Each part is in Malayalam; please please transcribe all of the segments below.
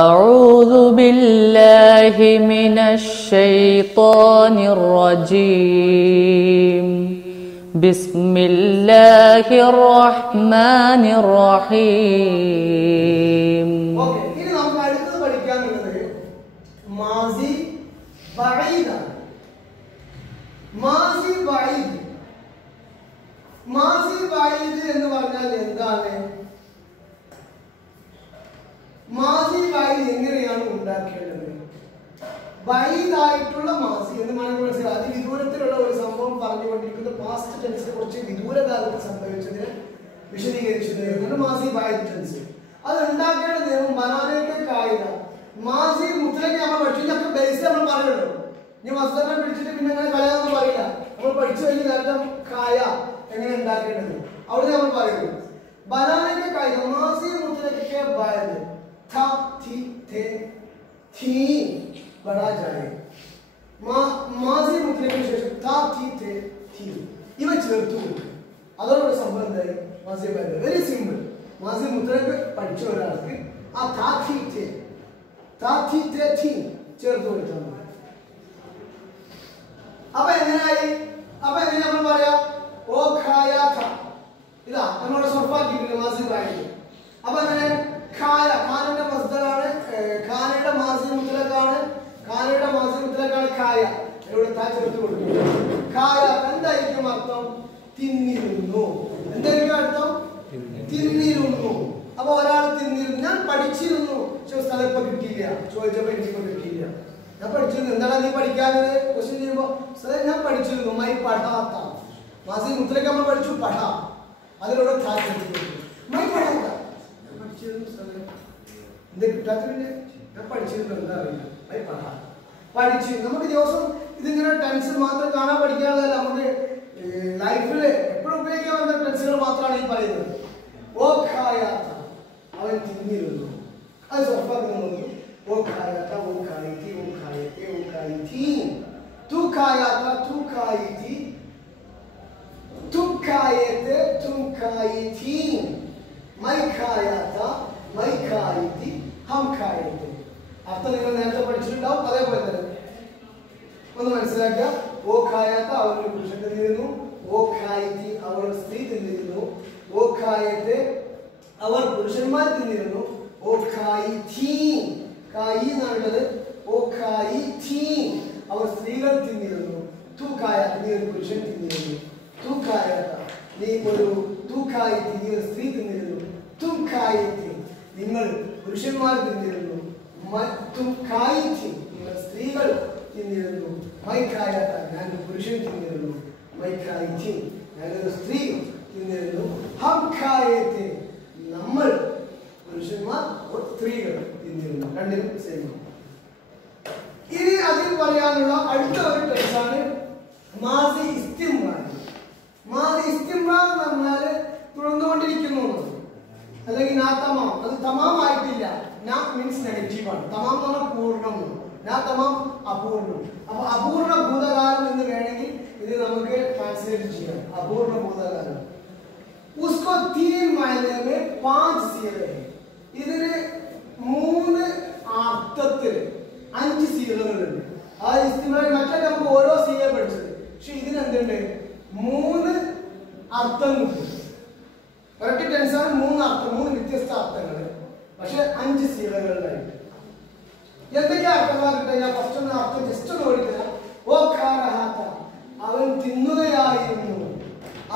أعوذ بالله من الشيطان الرجيم بسم الله الرحمن الرحيم. ഇനി നമുക്ക് അടുത്തത് പഠിക്കാനുള്ളത് മാസി ബഈദാണ്. മാസി ബഈദ് എന്ന് പറഞ്ഞാൽ എന്താണ്? മാസി ബഈദ് എങ്ങനെയാണ് ഉണ്ടാക്കേണ്ടത്? ബഈദായിട്ടുള്ള മാസി എന്ന് മനസ്സിലായി അതിവിദൂരത്തിലുള്ള ഒരു സംഭവം പറഞ്ഞുകൊണ്ടിരിക്കുന്ന പാസ്റ്റ് ടെൻസിനെ കുറിച്ച് വിദൂരകാലത്ത് സംഭവിച്ചതിനെ വിശദീകരിച്ചത് മാസി ബഈദ് ടെൻസ്. അത് ഉണ്ടാക്കേണ്ട നിയമം ബനാനയ്ക്ക് കായിക മാസി മുത്തലയ്ക്ക് നമ്മൾ പഠിച്ചൊക്കെ ബേസ് നമ്മൾ പറയുള്ളൂ. ഇനി മസ്തനെ പിടിച്ചിട്ട് പിന്നെ അങ്ങനെ കളയാന്ന് പറയില്ല. നമ്മൾ പഠിച്ചു കഴിഞ്ഞ നേരത്തെ കായ എങ്ങനെ ഉണ്ടാക്കേണ്ടത് അവിടെ നമ്മൾ പറയുന്നു. ബനാനയ്ക്ക് കായിക മാസി മുത്തലയ്ക്ക് ബയത് था थी थे थी बड़ा जाए മാസി മുത്തലയ്ക്ക് ശേഷം था थी थे थी ഇവ ചേർത്തു അതോടെ സംഭവം എന്തായി? Masi ബയത് very simple. മാസി മുത്തലയ്ക്ക് പഠിച്ച ഒരാൾക്ക് ആ था थी थे थी ചേർത്ത് കൊടുത്താൽ മതി. അപ്പൊ എങ്ങനെയായി? അപ്പൊ എങ്ങനെ നമ്മൾ പറയാ? ഓ ഖായ ഥ ഇതാ നമ്മുടെ സർഫാക്കിയിട്ടുണ്ട് മാസി ബയത്. അപ്പൊ അങ്ങനെ ഖായ ഖാനയുടെ മസ്ദറാണ്, ഖാനയുടെ മാസി മുത്തലക്കാണ്, ഖാനയുടെ മാസി മുത്തലക്കാണ് ഖായ. ഇവിടെ താ ചേർത്ത് കൊടുത്തു. ഖായ എന്തായിരിക്കും അർത്ഥം? തിന്നിരുന്നു. എന്തായിരിക്കും അർത്ഥം? തിന്നിരുന്നു. അപ്പൊ ഒരാൾ തിന്നിരുന്നു. ഞാൻ പഠിച്ചിരുന്നു പക്ഷെ സ്ഥലം ഇപ്പൊ കിട്ടിയില്ല. ചോദിച്ചപ്പോ എനിക്കിപ്പോ കിട്ടിയില്ല. ഞാൻ പഠിച്ചിരുന്നു. എന്താണ് നീ പഠിക്കാനത്? ക്വസ്റ്റ്യൻ ചെയ്യുമ്പോ സ്ഥലം ഞാൻ പഠിച്ചിരുന്നു. മൈ പഠാത്ത മാസി മുത്തലക്ക് നമ്മൾ പഠിച്ചു പഠ. അതിലൂടെ താ ചേർത്ത് കൊടുത്തു. മൈ പഠാത്ത എന്താ കിട്ടാത്തില്ല? ഞാൻ പഠിച്ചിരുന്നു. എന്താ അറിയില്ല. പഠിച്ചു. നമുക്ക് ദിവസം ഇതിങ്ങനെ ടെൻഷൻ മാത്രം കാണാൻ പഠിക്കാനുള്ളതല്ല. നമുക്ക് ലൈഫിൽ എപ്പോഴും ഉപയോഗിക്കാൻ പറ്റുന്ന ടെൻഷനുകൾ മാത്രമാണ് ഈ പറയുന്നത്. ഓ ഖായാത്ത അവൻ തിന്നിരുന്നു. അത് സ്വഭാവം നോക്കി. ഓ ഖായാത്ത ഓ ഖായിത്തി ഓ ഖായത്തെ ഓ ഖായിത്തി തു ഖായാത്ത തു ഖായിത്തി തു ഖായത്തെ തു ഖായിത്തി മൈ ഖായാത്ത മൈ ഖായിത്തി ഹം ഖായത്തെ. അർത്ഥം നിങ്ങൾ നേരത്തെ പഠിച്ചിട്ടുണ്ടാവും. അതേപോലെ തന്നെ ഒന്ന് മനസ്സിലാക്കുക. ഓ ഖായാത്ത അവർ ഒരു പുരുഷൻ തിന്നിരുന്നു. ഓ ഖായിത്തി അവർ സ്ത്രീ തിന്നിരുന്നു. ഓ ഖായത്തെ അവർ പുരുഷന്മാർ തിന്നിരുന്നു. ഓ ഖായിത്തി ഖായി എന്നുള്ളത്. ഓ ഖായിത്തി അവർ സ്ത്രീകൾ തിന്നിരുന്നു. തു ഖായാത്ത നീ ഒരു പുരുഷൻ തിന്നിരുന്നു. തു ഖായാത്ത നീ ഒരു തു ഖായിത്തി നീ ഒരു സ്ത്രീ തിന്നിരുന്നു. തും ഖായിത്തി നിങ്ങൾ പുരുഷന്മാർ തിന്നിരുന്നു. തും ഖായിത്തി നിങ്ങൾ സ്ത്രീകൾ തിന്നിരുന്നു. മൈ ഖായാത്ത ഞാൻ ഒരു പുരുഷൻ തിന്നിരുന്നു. മൈ ഖായിത്തി ഞാനൊരു സ്ത്രീ തിന്നിരുന്നു. ഹം ഖായത്തെ നമ്മൾ പുരുഷന്മാർ സ്ത്രീകൾ തിന്നിരുന്നു. രണ്ടിനും സെയിം. ഇനി അതിൽ പറയാനുള്ള അടുത്ത ഒരു ടെൻസാണ് മാസി ഇസ്തിംറാർ. മാസി ഇസ്തിംറാർ എന്ന് പറഞ്ഞാൽ തുടർന്നുകൊണ്ടിരിക്കുന്നു അല്ലെങ്കിൽ നാ തമാം. അത് തമാം ആയിട്ടില്ല. നാ മീൻസ് നെഗറ്റീവ് ആണ്. തമാം എന്ന് പറഞ്ഞാൽ പൂർണ്ണം. നാ തമാം അപൂർണം. അപ്പൊ അപൂർണ ഭൂതകാലം എന്ന് വേണമെങ്കിൽ ഇത് നമുക്ക് ട്രാൻസ്ലേറ്റ് ചെയ്യാം. അപൂർണ ഭൂതകാലം. उसको 3 मायने में 5 सीगे हैं. ഇതിന് 3 അർത്ഥത്തിൽ 5 സീകളുണ്ട്. ആ ഇസ്തിമാൽ മറ്റേ നമുക്ക് ഓരോ സീയെ പഠിച്ചത്. പക്ഷെ ഇതിന് എന്തുണ്ട്? 3 അർത്ഥം കിട്ടും. ഒരൊറ്റ ടെൻസാണ് 3 അർത്ഥം, 3 വ്യത്യസ്ത അർത്ഥങ്ങൾ. പക്ഷെ 5 സീകളുകളായിട്ട് എന്തൊക്കെയാ അർത്ഥങ്ങൾ കിട്ടുക? ഞാൻ ഫസ്റ്റ് ഒന്ന് അർത്ഥം ജസ്റ്റ് ഒന്ന് ഓടിക്കാം. ഓ ഖാരഹാത്ത അവൻ തിന്നുകയായിരുന്നു.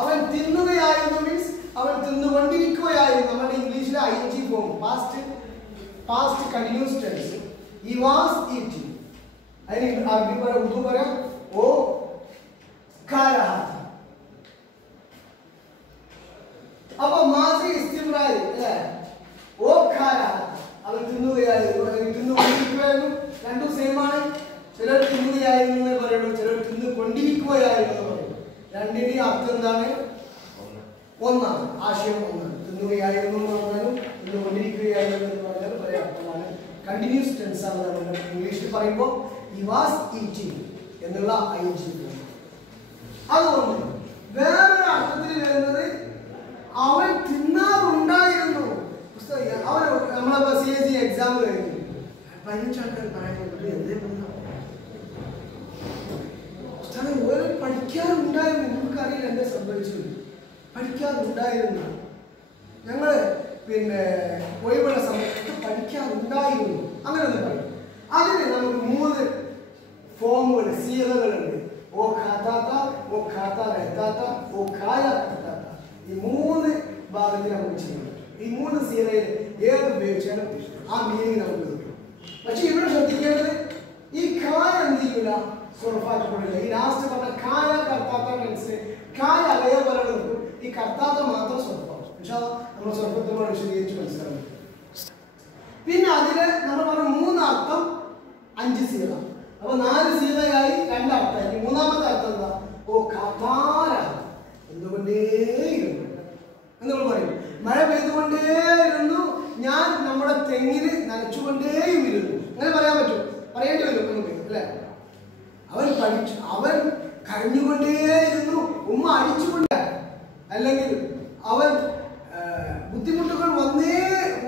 അവൻ തിന്നുകയായിരുന്നു മീൻസ് അവൻ തിന്നുകൊണ്ടിരിക്കുകയായിരുന്നു. നമ്മുടെ ഇംഗ്ലീഷിലെ ing form past continuous tense. he was eating. അതിന് അറബി പറയാം, ഉർദു പറയാം ഓ ഖാരഹാത്ത. അപ്പൊ മാസി ഇസ്തിംറാർ അല്ലേ? ഓ ഖാരഹാത്ത അവൻ തിന്നുകയായിരുന്നു അല്ലെങ്കിൽ തിന്നുകൊണ്ടിരിക്കുകയായിരുന്നു. രണ്ടും സെയിം ആണ്. ചിലർ തിന്നുകയായിരുന്നു എന്ന് പറയുന്നു, ചിലർ തിന്നുകൊണ്ടിരിക്കുകയായിരുന്നു എന്ന് പറയുന്നു. രണ്ടിന്റെയും അർത്ഥം എന്താണ്? ഒന്നാണ്. ആശയം ഒന്നാണ്. തിന്നുകയായിരുന്നു എന്ന് പറഞ്ഞാലും തിന്നുകൊണ്ടിരിക്കുകയായിരുന്നു എന്ന് പറഞ്ഞാലും ഒരേ അർത്ഥമാണ്. കണ്ടിന്യൂസ് ടെൻസ് ആണ് നമ്മൾ ഇംഗ്ലീഷിൽ പറയുമ്പോൾ he was eating എന്നുള്ള ing. അതുകൊണ്ട് വേറൊരു അർത്ഥത്തിൽ വരുന്നത് അവൻ തിന്നാറുണ്ടായിരുന്നു. അവൻ നമ്മളെ CSE എക്സാം കഴിഞ്ഞു. 15 ആൾക്കാർ പറയാൻ എന്തേ ഓരോ പഠിക്കാറുണ്ടായിരുന്നു. നമുക്കറിയില്ല എന്താ സംഭവിച്ചത്. പഠിക്കാറുണ്ടായിരുന്നു. ഞങ്ങൾ പിന്നെ ഒഴിവുള്ള സമയത്ത് പഠിക്കാറുണ്ടായിരുന്നു. അങ്ങനെ ഒന്ന് പറയും. അതിന് നമുക്ക് 3 ഫോമുകൾ, സീറകളുണ്ട്. ഓ ഖാത്താത്ത, ഓ ഖാത്ത റഹത്താത്ത, ഓ ഖായ ഖത്താത്ത. ഈ 3 ഭാഗത്തിൽ നമുക്ക് ചെയ്യാൻ പറ്റും. ഈ 3 സീറയിൽ ഏത് ഉപയോഗിച്ചാലും ആ മീനിങ് നമുക്ക് കിട്ടും. പക്ഷെ ഇവിടെ ശ്രദ്ധിക്കേണ്ടത് ഈ ഖായ എന്ത് ചെയ്യൂല, സുറഫാക്കപ്പെടില്ല. ഈ ലാസ്റ്റ് പറഞ്ഞ ഖായ കർത്താത്ത ടെൻസിൽ ഖായ അതേപോലെ നിൽക്കും. ഈ കർത്താത്ത മാത്രം സുറഫാക്കും. പക്ഷേ നമ്മൾ സുറഫത്തിനോട് വിശദീകരിച്ച് മനസ്സിലാവും. പിന്നെ അതില് നമ്മൾ പറഞ്ഞ 3 അർത്ഥം 5 സീറ. അപ്പൊ 4 സീറയായി 2 അർത്ഥമായി. 3ാമത്തെ അർത്ഥം എന്താ? ഓ ഖത്താര, എന്തുകൊണ്ടേയിരുന്നു എന്ന് പറയും. മഴ പെയ്തുകൊണ്ടേയിരുന്നു, ഞാൻ നമ്മുടെ തെങ്ങിന് നനച്ചുകൊണ്ടേയും ഇരുന്നു. അങ്ങനെ പറയാൻ പറ്റും, പറയേണ്ടി വരും നമുക്ക് അല്ലെ. അവൻ പഠിച്ചു, അവൻ കരഞ്ഞുകൊണ്ടേയിരുന്നു, ഉമ്മ അടിച്ചുകൊണ്ട്, അല്ലെങ്കിൽ അവൻ ബുദ്ധിമുട്ടുകൾ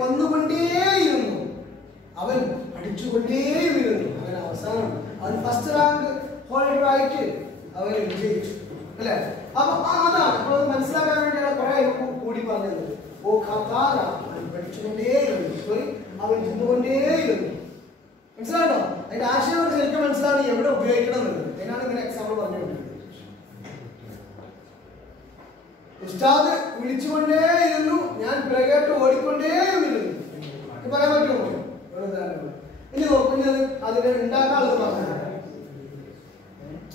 വന്നുകൊണ്ടേയിരുന്നു, അവൻ പഠിച്ചുകൊണ്ടേയിരുന്നു. അങ്ങനെ അവസാനം അവൻ ഫസ്റ്റ് റാങ്ക് ഹോൾഡറായിട്ട് അവൻ വിജയിച്ചു അല്ലെ. അപ്പൊ അതാണ് അപ്പൊ മനസ്സിലാക്കാൻ വേണ്ടിയാണ് കുറെ കൂടി പറഞ്ഞത്. ഓ ഖത്താര, അവൻ പഠിച്ചുകൊണ്ടേയിരുന്നു, സോറി അവൻ തിന്നുകൊണ്ടേയിരുന്നു. മനസ്സിലാട്ടോ? അതിന്റെ ആശയം ശരിക്കും മനസ്സിലാണ് എവിടെ ഉപയോഗിക്കണം എന്നുള്ളത്. അതിനാണ് ഇങ്ങനെ എക്സാമ്പിൾ പറഞ്ഞുകൊണ്ടിരുന്നത്. ഉസ്താദ് വിളിച്ചുകൊണ്ടേയിരുന്നു, ഞാൻ പിറകേട്ട് ഓടിക്കൊണ്ടേയിരുന്നു. പറയാൻ പറ്റുമോ? ഇനി നോക്കുന്നത് അതിനെ ഉണ്ടാക്കാനുള്ളത് പറഞ്ഞത്.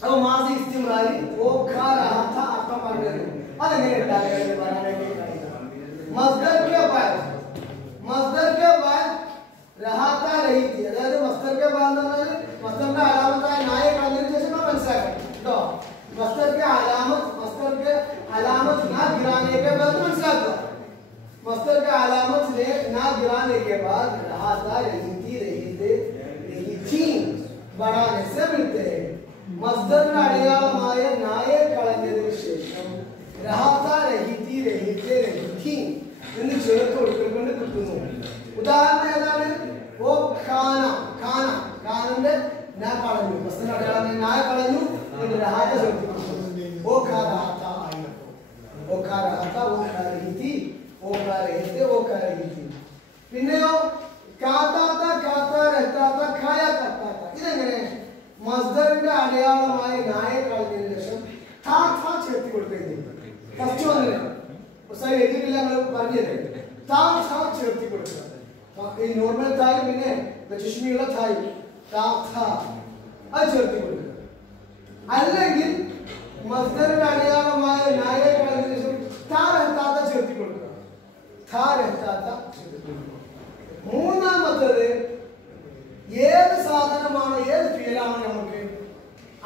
അപ്പൊ മാസി ഇസ്തിംറാരി അർത്ഥം പറഞ്ഞത് അതെങ്ങനെ ഉണ്ടാക്കുക പറയാനായിട്ട് മസ്ദർ കെ ബാദ് റഹാത്ത രഹിത്തി. അതായത് മസ്ദർ കെ ബാദ് എന്ന് പറഞ്ഞാൽ മസ്ദറിന്റെ അലാമത്തായ നായ കളഞ്ഞതിന് ശേഷം നമ്മൾ മനസ്സിലാക്കണം കേട്ടോ. മസ്ദർ കെ അലാമത്ത് ना गिराने के बाद മനസ്സിലാക്കുക. मस्तर के अलामत ने ना गिराने के बाद रहाता रही थी बढ़ाने से मिलते हैं. मस्दर अड़यालമായ നായെ കളഞ്ഞതിന് ശേഷം രഹാത്ത രഹിത്തി എന്ന് ചേർത്ത് കൊടുക്കൊണ്ട് കിട്ടുന്നു. ഉദാഹരണം ഏതാണ്? ഓ ഖാനന്റെ നാ കളഞ്ഞു, മസ്ദർ അടയാളമായ നായ കളഞ്ഞു, രഹാത്ത ചേർത്ത് കൊടുക്കുന്നു. ഓ ഖാ രഹാത്ത ആയി, ഓ ഖാ രഹാത്ത, ഓ ഖാ രഹിത്തി, പിന്നെയോ ഇതെങ്ങനെ? മസ്ദറിന്റെ അടയാളമായ നായ കളഞ്ഞതിന് ശേഷം ചേർത്തി കൊടുക്കുന്നത്. ഫസ്റ്റ് വന്നില്ല എഴുതിയിട്ടില്ല, നമ്മൾ പറഞ്ഞത് ചേർത്തി കൊടുക്കുക. ഈ നോർമൽ തായ് പിന്നെ ചുഷ്മിയുള്ള തായ് അത് ചേർത്തി കൊടുക്കുക. അല്ലെങ്കിൽ മസ്ദറിന്റെ അടയാളമായ നായ കളഞ്ഞതിന് ശേഷം ചേർത്തി കൊടുക്കുക. മൂന്നാമത്തത് ഏത് സാധനമാണോ ഏത് ഫീലാണോ നമുക്ക്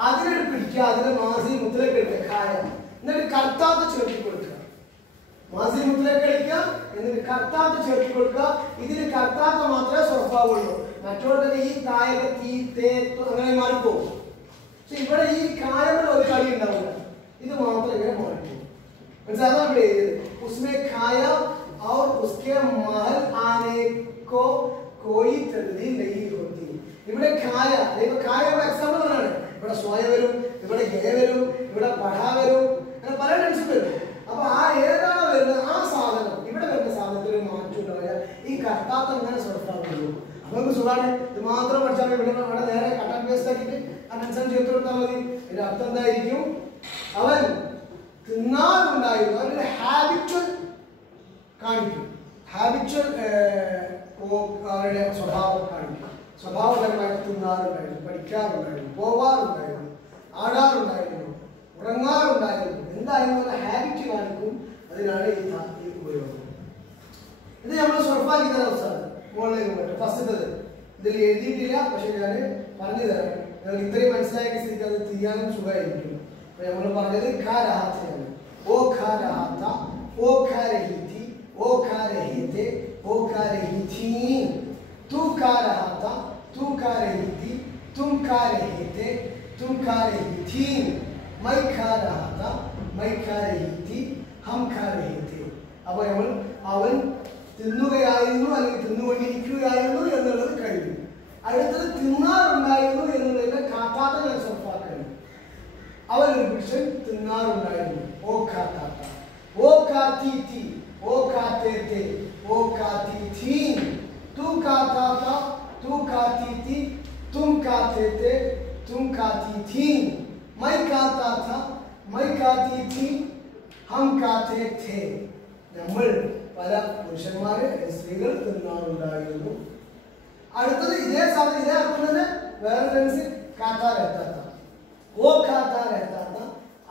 അതിനെ പിടിക്കുക, അതിനെ മാസി മുദ്രക്ക് എടുക്കുക, ഖായ, എന്നിട്ട് കർത്താത്ത ചേർത്തി കൊടുക്കുക. മാസി മുദ്രക്ക് എടുക്കുക, എന്നിട്ട് കർത്താത്ത ചേർത്തി കൊടുക്കുക. ഇതിന് കർത്താത്ത മാത്രമേ സ്വഭാവമുള്ളൂ. മറ്റോടെ ഈ കായക തീ തേ അങ്ങനെ മാറിപ്പോകും. പക്ഷെ ഇവിടെ ഈ കായയുടെ ഒരു കളി ഉണ്ടാവില്ല, ഇത് മാത്രം ഇങ്ങനെ മാറിപ്പോകും. മനസ്സിലാക്കാൻ ഇവിടെ उसमें खाया और उसके महल आने को कोई तब्दील नहीं होती. ഇവിടെ ഖായ, ഖായയുടെ എക്സാമ്പിൾ ആണ്. ഇവിടെ സ്വയ വരും, ഇവിടെ ഗേ വരും, ഇവിടെ പഠ വരും, അങ്ങനെ പല ടെൻഷൻ വരും. അപ്പൊ ആ ഏതാണ് വരുന്നത് ആ സാധനം, ഇവിടെ വരുന്ന സാധനത്തിന് മാറ്റം ഉണ്ടായാൽ ഈ കർത്താത്ത അങ്ങനെ സ്വഭാവമുള്ളൂ. അപ്പൊ നമുക്ക് സുഖമാണ്, ഇത് മാത്രം പഠിച്ചാൽ ഇവിടെ നേരെ കട്ടൻ പേസ്റ്റ് ആക്കിയിട്ട് അതനുസരിച്ച് ചേർത്ത് കൊടുത്താൽ മതി. ഇതിന്റെ അർത്ഥം എന്തായിരിക്കും? അവൻ തിന്നാറുണ്ടായിരുന്നു, അവരുടെ ഹാബിച്വൽ കാണിക്കും. ഹാബിച്വൽ അവരുടെ സ്വഭാവം കാണിക്കും. സ്വഭാവപരമായിട്ട് തിന്നാറുണ്ടായിരുന്നു, പഠിക്കാറുണ്ടായിരുന്നു, പോവാറുണ്ടായിരുന്നു, ആടാറുണ്ടായിരുന്നു, ഉറങ്ങാറുണ്ടായിരുന്നു. എന്തായാലും ഹാബിറ്റ് കാണിക്കും. അതിനാണ് ഈ ഉപയോഗം. ഇത് നമ്മൾ സ്വറഫാക്കി തരാം അവസാനം മുകളിലേക്ക് പോയിട്ട്. ഫസ്റ്റത്തത് ഇതിൽ എഴുതിയിട്ടില്ല, പക്ഷെ ഞാൻ പറഞ്ഞു തരാം. നിങ്ങൾക്ക് ഇത്രയും മനസ്സിലാക്കിയ സ്ഥിതിക്ക് അത് ചെയ്യാനും സുഖമായിരിക്കും. നമ്മൾ പറഞ്ഞത് ഖാ രഹാത്തയാണ്. ഓ ഖാ രഹാത്ത, ഓ ഖാ രഹീത്തി, ഓ ഖാ രഹീത്തെ, ഓ ഖാ രഹീഥീൻ, तू खा रहा था, तू खा रही थी, तुम खा रहे थे, तुम खा रही थी, मैं खा रहा था, मैं खा रही थी, हम खा रहे थे. അപ്പോൾ അവൻ തിന്നുകയായിരുന്നു അല്ലെങ്കിൽ തിന്നുകൊണ്ടിരിക്കുകയായിരുന്നു എന്നുള്ളത് കഴിഞ്ഞു. അത് तू खाती थी, तुम खाते थे, तुम खाती थी, मैं खाता था, मैं खाती थी, हम खाते थे. നമ്മൾ പല പുരുഷന്മാരെ സ്ത്രീകൾ തിന്നാറുണ്ടായിരുന്നു. അടുത്തത് ഇതേ സാധനം ഇതേ അർത്ഥം തന്നെ വേറെ ടെൻസ് കാത്താ रहता था. वो खाता रहता था,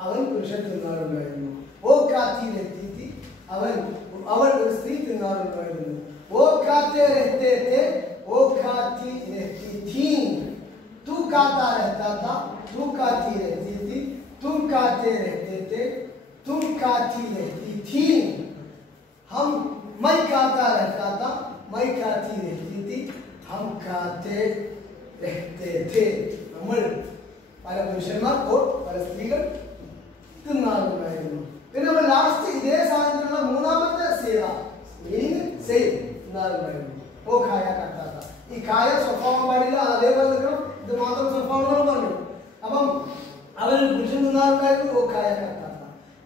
അവൻ പുരുഷൻ തിന്നാറുണ്ടായിരുന്നു. वो खाती रहती थी, അവൾ ഒരു സ്ത്രീ തിന്നാറുണ്ടായിരുന്നു. वो खाते रहते थे, वो खाती रहती थी. तू खाता रहता था, तू खाती रहती थी, तुम खाते रहते थे, तुम खाती रहती थी. मैं खाता रहता था, मैं खाती रहती थी, हम खाते रहते थे. നമ്മൾ പല പുരുഷന്മാർ പല സ്ത്രീകൾ തിന്നാറുണ്ടായിരുന്നു. പിന്നെ നമ്മൾ ലാസ്റ്റ് ഇതേ സാധനത്തിലുള്ള മൂന്നാമത്തെ സെയിം തിന്നാറുണ്ടായിരുന്നു. ഓ ഖായ കത്താത്ത. ഈ ഖായ സ്വഭാവം പാടില്ല, അതേപോലെ നിൽക്കണം, ഇത് മാത്രം സ്വഭാവങ്ങൾ പറഞ്ഞു. അപ്പം അവൻ പുരുഷൻ തിന്നാറുണ്ടായിരുന്നു. ഓ ഖായ കത്താത്ത.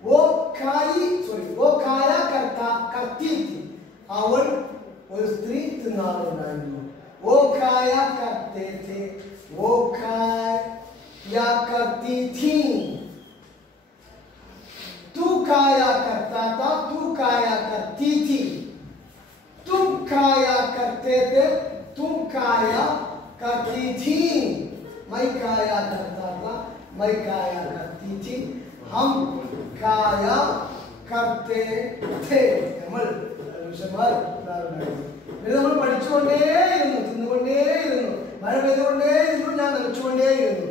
वो खाया करती थी, അവൾ ഒരു സ്ത്രീ തിന്നാറുണ്ടായിരുന്നു. वो खाया करते थे, वो खाया करती थी. तू खाया करता था, तू खाया करती थी, तुम खाया करते थे, तुम खाया करती थी, मैं खाया करता था, मैं खाया करती थी, हम खाया करते थे. നമ്മൾ നമ്മൾ പഠിച്ചുകൊണ്ടേയിരുന്നു, തിന്നുകൊണ്ടേയിരുന്നു, മഴ പെയ്തുകൊണ്ടേയിരുന്നു, ഞാൻ നനച്ചുകൊണ്ടേയിരുന്നു,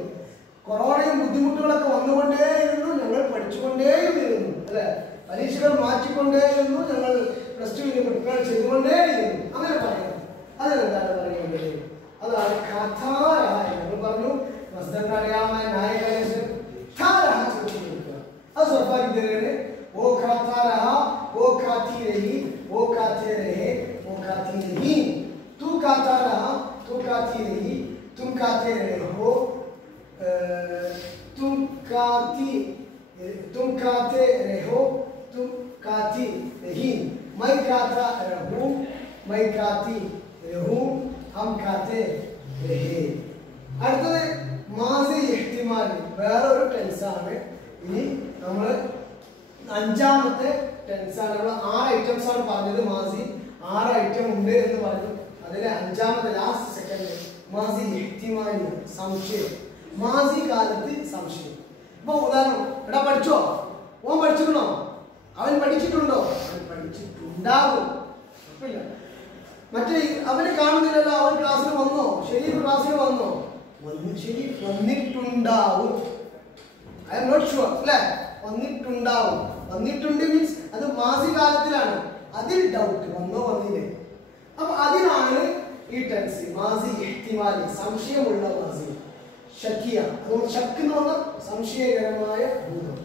കൊറോണയും ബുദ്ധിമുട്ടുകളൊക്കെ വന്നുകൊണ്ടേയിരുന്നു, ഞങ്ങൾ പഠിച്ചുകൊണ്ടേയിരുന്നു അല്ലെ, പരീക്ഷകൾ മാറ്റിക്കൊണ്ടേയിരുന്നു, ഞങ്ങൾ പ്ലസ് ടുവിന് പ്രിപ്പയർ ചെയ്തുകൊണ്ടേയിരുന്നു. അങ്ങനെ പറയുന്നത് അതിനെന്താണ് പറയുന്നത്? അതാണ് കഥാരഹ. നമ്മൾ പറഞ്ഞു മസ്ദറിന് അറിയാവുന്ന നായകനെ അത് स्वाभाविक है. वो खाता रहा, वो खाती रही, वो खाते रहे, वो खाती रही. तू खाता रहा, तू खाती रही, तुम खाते रहे हो, तुम खाते रहो, तुम खाती रही. मैं खाता रहूं, मैं खाती रहूं, हम खाते रहे. അടുത്തത് മാസി ഇഹ്തിമാൽ വേറൊരു ടെൻസാണ്. ഇനി നമ്മൾ അഞ്ചാമത്തെ ടെൻസാണ്. നമ്മൾ 6 ഐറ്റംസ് ആണ് പറഞ്ഞത്. മാസി 6 ഐറ്റം ഉണ്ട് എന്ന് പറഞ്ഞു. അതിലെ അഞ്ചാമത്തെ ലാസ്റ്റ് സെക്കൻഡ് മാസി ഇഹ്തിമാലി, സംശയം. മാസി കാലത്ത് സംശയം. ഇപ്പൊ ഉദാഹരണം, എടാ പഠിച്ചോ, ഓൻ പഠിച്ചിട്ടുണ്ടോ, അവൻ പഠിച്ചിട്ടുണ്ടോ, അവൻ പഠിച്ചിട്ടുണ്ടാകും, മറ്റേ അവനെ കാണുന്നില്ലല്ലോ, അവൻ ക്ലാസ്സിൽ വന്നോ, ശരി ക്ലാസ്സിൽ വന്നോ, ശരി വന്നിട്ടുണ്ടാവും. ഐ എം നോട്ട് ഷുവർ അല്ലേ, വന്നിട്ടുണ്ടാവും. വന്നിട്ടുണ്ട് മീൻസ് അത് മാസി കാലത്തിലാണ്, അതിൽ ഡൗട്ട് വന്നോ വന്നില്ലേ. അപ്പൊ അതിനാണ് ഈ ടെൻസ് മാസി ഇഹ്തിമാലി, സംശയമുള്ള മാസി. ഷക്കിയ, അതുകൊണ്ട് ഷക്ക് എന്ന് പറഞ്ഞാൽ സംശയകരമായ ഭൂതം.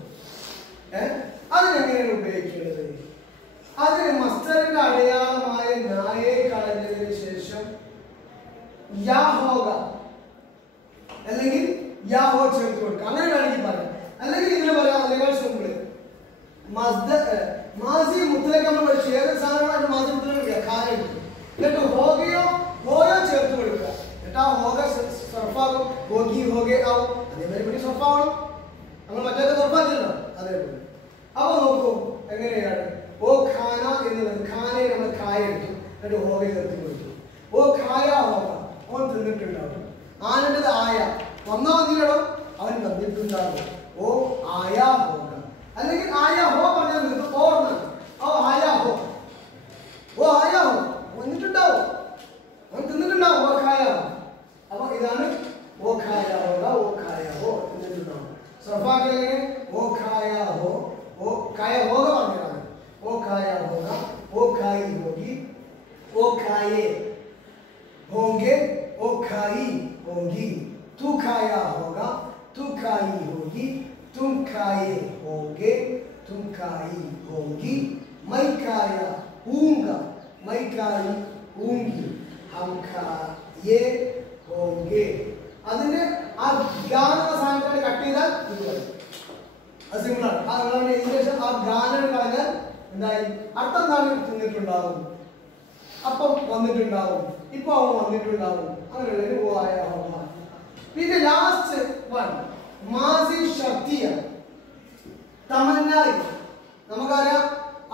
അതിനെങ്ങനെയാണ് ഉപയോഗിക്കുന്നത്? അതിന് മസ്തറിന്റെ അടയാളമായ നായെ കളഞ്ഞതിന് ശേഷം യാ ഹോഗ അല്ലെങ്കിൽ യാ ഹോ ചേർത്ത് കൊടുക്കുക, അങ്ങനെ വേണമെങ്കിൽ പറയാം. അല്ലെങ്കിൽ ഇങ്ങനെ പറയാം, അതേക്കാൾ സിമ്പിൾ. മാസി മുത്തലൊക്കെ നമ്മൾ പഠിച്ചു, ഏത് സാധനമാണ് മാസി മുത്തല കാര്യം, എന്നിട്ട് ഹോഗയോ ഹോയോ ചേർത്ത് കൊടുക്കുക. എന്നിട്ട് ആ ഹോഗ സർഫാകും, ഹോഗി ഹോഗെ ആവും. അതേപോലെ ഇവിടെ സർഫാവണം, നമ്മൾ മറ്റൊക്കെ സർഫാക്കില്ലല്ലോ, അതേപോലെ. അപ്പൊ നോക്കൂ എങ്ങനെയാണ്. ഓ ഖാന എന്നുള്ളത്, ഖാനയെ നമ്മൾ കായ എടുത്തു, എന്നിട്ട് ഹോഗ ചേർത്ത് കൊടുത്തു. ഓ ഖായ ഹോഗ, ഓൻ തിന്നിട്ടുണ്ടാവും. ആനന്ദത് ആയ, വന്നോ വന്നില്ലടോ, അവൻ വന്നിട്ടുണ്ടാകും. ഓ ആയാ ഹോഗ, അല്ലെങ്കിൽ ആയാ ഹോ പറഞ്ഞാൽ നിങ്ങൾക്ക് ഓർമ്മ. ഓ ആയാ ഹോ, ഓ ആയാ ഹോ, വന്നിട്ടുണ്ടാവും, അവൻ തിന്നിട്ടുണ്ടാവും. ഓ ഖായ. അപ്പൊ ഇതാണ് ഓ ഖായ ഹോഗ, ഓ ഖായ ഹോ, തിന്നിട്ടുണ്ടാവും. സർഫാക്കലെ ഓ ഖായ ഹോ, ഓ ഖായ ഹോഗ പറഞ്ഞതാണ്. ഓ ഖായ ഹോഗ, ഓ ഖായി ഹോഗി, ഓ ഖായേ होंगे, ओ खाई होगी. तू खाया होगा, तू खाई होगी, तुम खाए होंगे, तुम खाई होगी. मैं खाया हूँगा, मैं खाई हूँगी, हम खाए होंगे. അതിന്റെ ആ ഗാന സാധനത്തെ കട്ട് ചെയ്താൽ ഇത് വരും. അത് സിമ്പിളാണ്. അതിനുശേഷം ആ ഗാനം കളഞ്ഞാൽ എന്തായി, അർത്ഥം എന്താണ്? തിന്നിട്ടുണ്ടാവും. അപ്പം വന്നിട്ടുണ്ടാവും, ഇപ്പൊ അവൻ വന്നിട്ടുണ്ടാവും. അങ്ങനെയുള്ളൊരു പോയ ഹോമ. പിന്നെ ലാസ്റ്റ് വൺ മാസി ഷർത്തിയ തമന്നായി. നമുക്കറിയാം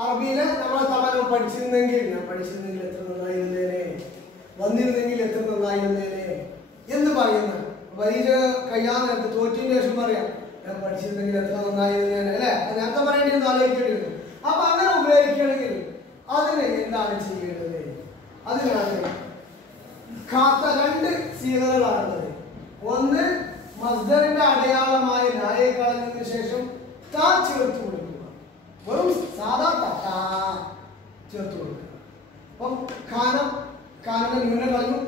അറബിയിലെ നമ്മളെ തമന്ന പഠിച്ചിരുന്നെങ്കിൽ, ഞാൻ പഠിച്ചിരുന്നെങ്കിൽ എത്ര നന്നായിരുന്നേനെ, വന്നിരുന്നെങ്കിൽ എത്ര നന്നായിരുന്നേനെ എന്ന് പറയുന്ന പരീക്ഷ കഴിയാൻ നേരത്ത് തോറ്റിന് ശേഷം പറയാം ഞാൻ പഠിച്ചിരുന്നെങ്കിൽ എത്ര നന്നായിരുന്നേനെ അല്ലെ, നേരത്തെ പറയേണ്ടി ആലോചിക്കേണ്ടിയിരുന്നു. അപ്പൊ അങ്ങനെ ഉപയോഗിക്കുകയാണെങ്കിൽ അതിന് എന്താണ് ചെയ്യേണ്ടത്? അതിനാണ് ഖാത്ത രണ്ട് സീലകളാണുള്ളത്. ഒന്ന് മസ്ദറിന്റെ അടയാളമായ നായെ കളഞ്ഞതിന് ശേഷം താ ചേർത്ത് കൊടുക്കുക. വെറും സാധാ താ ചേർത്ത് കൊടുക്കുക. അപ്പം കാനന്റെ ന്യൂന കളഞ്ഞു,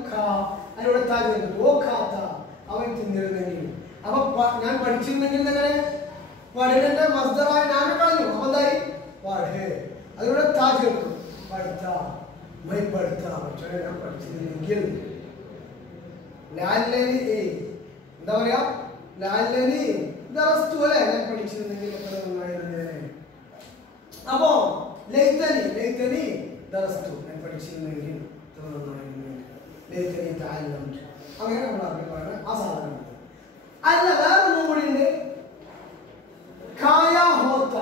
അതിലൂടെ താ ചേർത്ത് ഓ ഖാത്ത അവൻ തിന്നിരുന്നെങ്കിൽ. അപ്പൊ ഞാൻ പഠിച്ചിരുന്നെങ്കിൽ എങ്ങനെ പഠനന്റെ മസ്ദറായ നാനെ കളഞ്ഞു, അപ്പൊ എന്തായി പഠേ, അതിലൂടെ താ ചേർത്തു പഠിത്ത മൈ പഠിത്ത. പക്ഷേ ഞാൻ പഠിച്ചിരുന്നെങ്കിൽ ലാലനി എന്താ പറയാ ലാലനി ദറസ്തു അല്ലെ, ഞാൻ പഠിച്ചിരുന്നെങ്കിൽ എത്ര നന്നായിരുന്നേനെ. അപ്പോ ലൈതനി ദറസ്തു, ഞാൻ പഠിച്ചിരുന്നെങ്കിൽ എത്ര നന്നായിരുന്നേനെ. ലൈതനി തഅല്ലംതു. അങ്ങനെ നമ്മൾ അഭിപ്രായം ആ സാധനം അല്ല. വേറെ ഒന്നും കൂടി ഉണ്ട്, ഖായ ഹോത്ത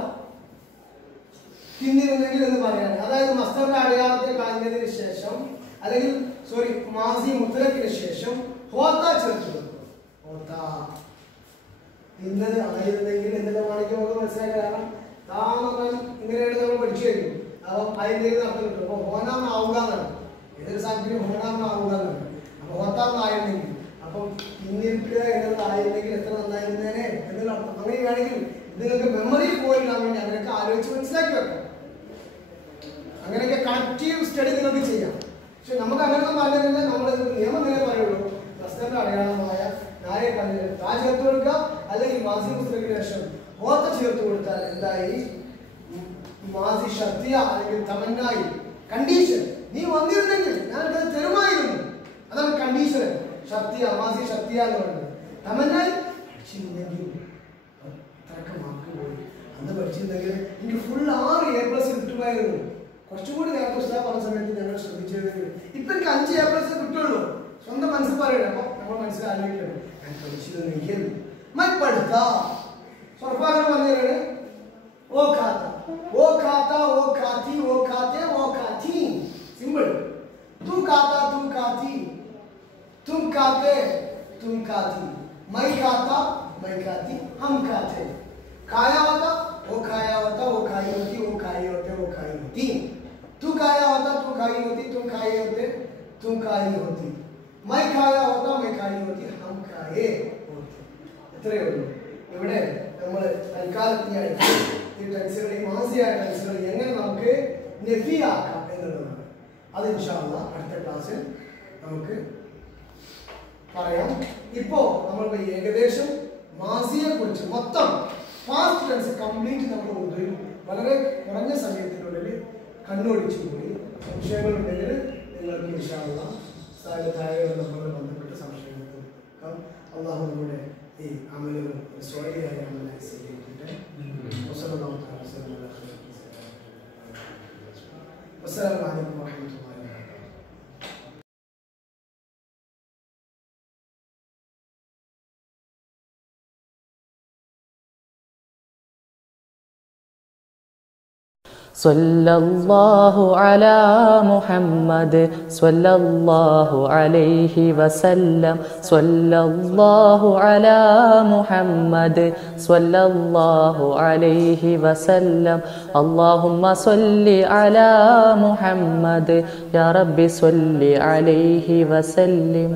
തിന്നിരുന്നെങ്കിൽ എന്ന് പറയാണ്. അതായത് മസ്തറിന്റെ അടയാളത്തെ കളഞ്ഞതിന് ശേഷം, അല്ലെങ്കിൽ സോറി മാസി മുത്തലക്കിന് ശേഷം ഹോത്ത ചേർത്ത് കൊടുക്കും. ഹോത്ത തിന്നത് ആയിരുന്നെങ്കിൽ എന്തെല്ലാം കാണിക്കും നമുക്ക് മനസ്സിലായി. കാരണം താമസം ഇങ്ങനെയാണ് നമ്മൾ പഠിച്ചു കഴിഞ്ഞു. അപ്പം അതിൻ്റെ അർത്ഥം കിട്ടും. അപ്പൊ ഹോനാവുക എന്നാണ്, ഏതൊരു സാഹചര്യം ഹോനാവുക എന്നാണ്. അപ്പൊ ഹോത്താന്നായിരുന്നെങ്കിൽ, അപ്പം തിന്നിരിക്കുക എന്നുള്ളതായിരുന്നെങ്കിൽ എത്ര നന്നായിരുന്നേനെ എന്നുള്ള അർത്ഥം. അങ്ങനെയാണെങ്കിൽ നിങ്ങൾക്ക് മെമ്മറി പോയിടാൻ വേണ്ടി അങ്ങനെയൊക്കെ ആലോചിച്ച് മനസ്സിലാക്കി വെക്കാം. അങ്ങനെയൊക്കെ കണക്റ്റീവ് സ്റ്റഡി നിങ്ങൾക്ക് ചെയ്യാം. പക്ഷെ നമുക്ക് അങ്ങനെയൊന്നും പറഞ്ഞില്ല. നമ്മൾ നിയമം ഇങ്ങനെ പറയുള്ളൂ, മസ്തറിന്റെ അടയാളമായ നായെ കളഞ്ഞ താ ചേർത്ത് കൊടുക്കുക, അല്ലെങ്കിൽ മാസി മുസ്ലിമിന് ശേഷം ഹോത്ത ചേർത്ത് കൊടുത്താൽ എന്തായി? മാസി ഷർത്തിയ അല്ലെങ്കിൽ തമന്നായി. കണ്ടീഷൻ, നീ വന്നിരുന്നെങ്കിൽ ഞാനത് തരുമായിരുന്നു. അതാണ് കണ്ടീഷൻ. ഷർത്തിയ മാസി ഷർത്തിയ എന്ന് പറയുന്നത്. തമന്നായി പഠിച്ചിരുന്നെങ്കിൽ മാർക്ക് പോയി. അന്ന് പഠിച്ചിരുന്നെങ്കിൽ എനിക്ക് ഫുൾ 6 A+ കിട്ടുമായിരുന്നു. കുറച്ചുകൂടി നേരത്തെ പുസ്തകം പറഞ്ഞ സമയത്ത് ഞങ്ങൾ ശ്രദ്ധിച്ചിരുന്നെങ്കിൽ ഇപ്പൊ എനിക്ക് 5 A+ കിട്ടുള്ളൂ. സ്വന്തം മനസ്സിൽ പറയണം. അപ്പൊ നമ്മൾ മനസ്സിലാലോചിക്കണം, ഞാൻ പഠിച്ചിരുന്നെങ്കിൽ പഠിത്ത സ്വർപ്പാകണം പറഞ്ഞാണ് ഓ ഖാത്ത ഓ ഖാത്ത ഓ ഖാത്തി ഓ ഖാത്തെ ഓ ഖാത്തി. സിമ്പിൾ. तू खाता तुम खाती, तुम खाते तुम खाती, मैं खाता मैं खाती, हम खाते. खाया होता वो खाया होता, वो खाई होती, वो खाई होते, वो खाई होती. तू खाया होता तू खाई होती, तुम खाए होते तुम खाई होती, मैं खाया होता मैं खाई होती, हम खाए होते. ഇത്രയേ ഉള്ളൂ. ഇവിടെ നമ്മൾ തൽക്കാലത്തിനായി ഈ ടെൻസുകൾ, ഈ മാസിയായ ടെൻസുകൾ എങ്ങനെ നമുക്ക് നഫിയാക്കാം എന്നുള്ളതാണ്. അത് ഇൻഷാ അല്ലാഹ് അടുത്ത ക്ലാസ്സിൽ നമുക്ക് പറയാം. ഇപ്പോ നമ്മൾ ഏകദേശം മാസിയെ കുറിച്ച് മൊത്തം പാസ്റ്റ് ടെൻസ് കംപ്ലീറ്റ് നമ്മൾ ഉദ്ദേശിക്കും വളരെ കുറഞ്ഞ സമയത്തിനുള്ളിൽ കണ്ണോടിച്ചു പോയി. സംശയങ്ങളുണ്ടെങ്കിൽ നിങ്ങൾക്ക് ഇൻഷാ അല്ലാഹ് താഴെ നമ്മളോട് ബന്ധപ്പെട്ട സംശയങ്ങൾ കേൾക്കാം. അള്ളാഹു നമ്മുടെ ഈ അമലുകൾ സ്വാലിഹായ അമലായി സ്വീകരിക്കട്ടെ. വസ്സലാമു അലൈക്കും വറഹ്മത്തുള്ളാഹി. സല്ലല്ലാഹു അലാ മുഹമ്മദ് സല്ലല്ലാഹു അലൈഹി വസല്ലം. സല്ലല്ലാഹു അലാ മുഹമ്മദ് സല്ലല്ലാഹു അലൈഹി വസല്ലം. അല്ലാഹുമ്മ സല്ലി അലാ മുഹമ്മദ് യാ റബ്ബി സല്ലി അലൈഹി വസല്ലം.